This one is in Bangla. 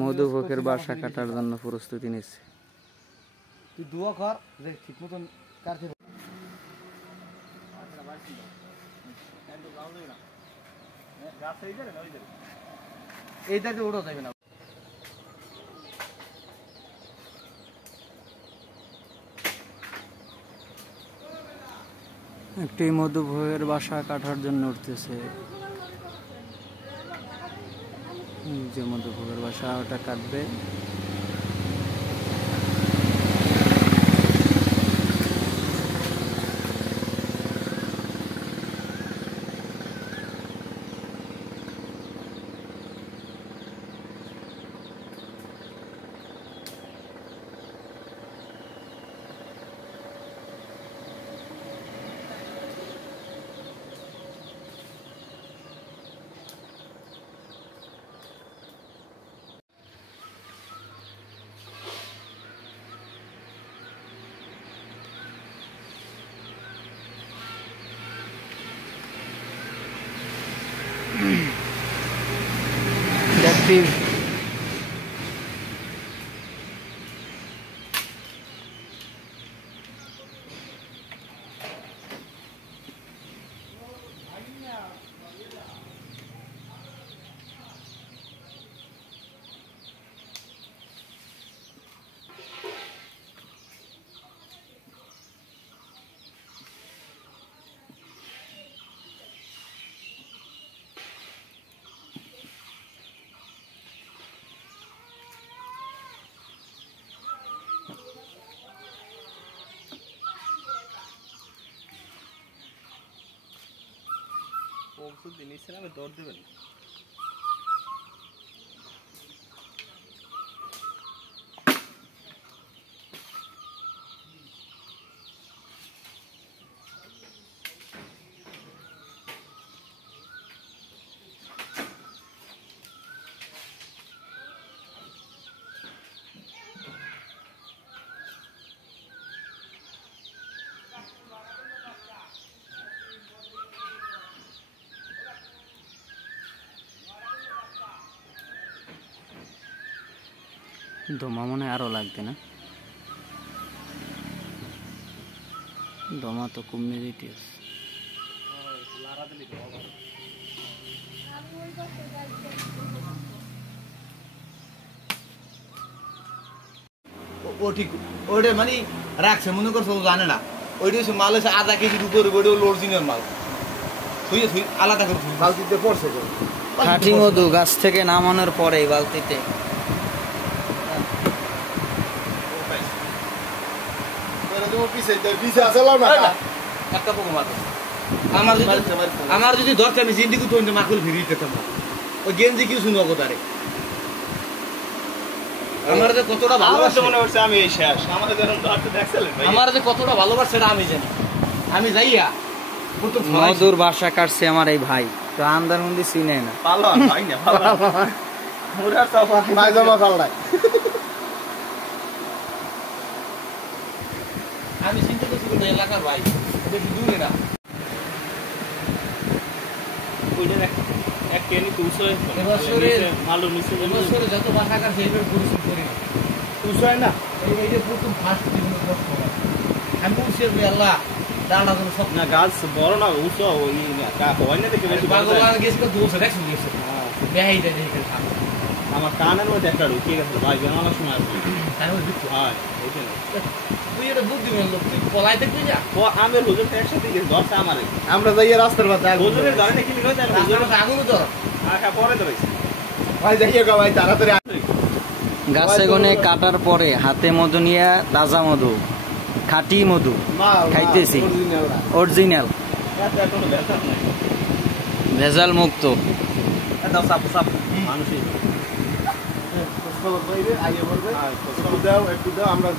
মধুপোকের বাসা কাটার জন্য প্রস্তুতি নিচ্ছে। তুই দোয়া কর যে ঠিক মতন কাটতে এইটাতে ওড়ো যাবে না। একটি মধুপোকের বাসা কাটার জন্য উঠতেছে, যে মধুপোকের বাসা ওটা কাটবে। একটি দৌড় দেবেন। দমা মনে আরো লাগবে না, দমা তো কমে যেতেছে। ও ঠিক ওটা মানে রাখছে মনে করছে ও জানে না ওইটা হচ্ছে মাল হচ্ছে আধা কেজির উপরে ওইটা হলো অরিজিনাল মাল। থুয়ে থুই আলাদা করে বালতিতে পড়ছে। খাঁটি মধু গাছ থেকে নামানোর পরে বালতিতে আমার যদি ধরতে আমি জিন্দিগি তো মাকুল ফিরিয়ে যেতাম না। ওই গেঞ্জি কি শুনবো কোথারে আমার যে কতটা ভালোবাসে মনে হচ্ছে আমি এই শেষ। আমার যে কতটা ভালোবাসে সেটা আমি জানি। আমি যাইয়া মধুর বাসা কাটছে আমার এই ভাই, তো আন্দার মন্দির চিনে না। আমি চিন্তা করছি এলাকার ভাই বেশি দূরে না। যত বাসা কাটছে এইভাবে পরিশ্রম করি না। এই প্রথম ফার্স্ট আমি বলছি আল্লাহ ডালটা কোনো সব না গাছ বড় না উঁচু হয় না দেখে বেশি বাগবান গেছিল দুশো দেখছো গেছে বেহাইটা দেখে আমার কানের মধ্যে একটা ঢুকিয়ে গেছে ভাই বেমানোর সময় আসবে কানের মধ্যে ঢুকছো হয় তুই এটা বুদ্ধি মেন লোক তুই পলাইতে তুই যা ও আমের হুজুর একসাথে গেছে ধরছে আমারে আমরা যাইয়ে রাস্তার মাথা হুজুরের ধরে নাকি লিখে যায় হুজুরের আগুন ধর আচ্ছা পরে ধরেছি ভাই যাইয়ে গা ভাই তাড়াতাড়ি গাছে গনে কাটার পরে হাতে মধু নিয়ে তাজা মধু খাঁটি মধু খাইতেছি, অরিজিনাল ভেজাল মুক্ত। আমরা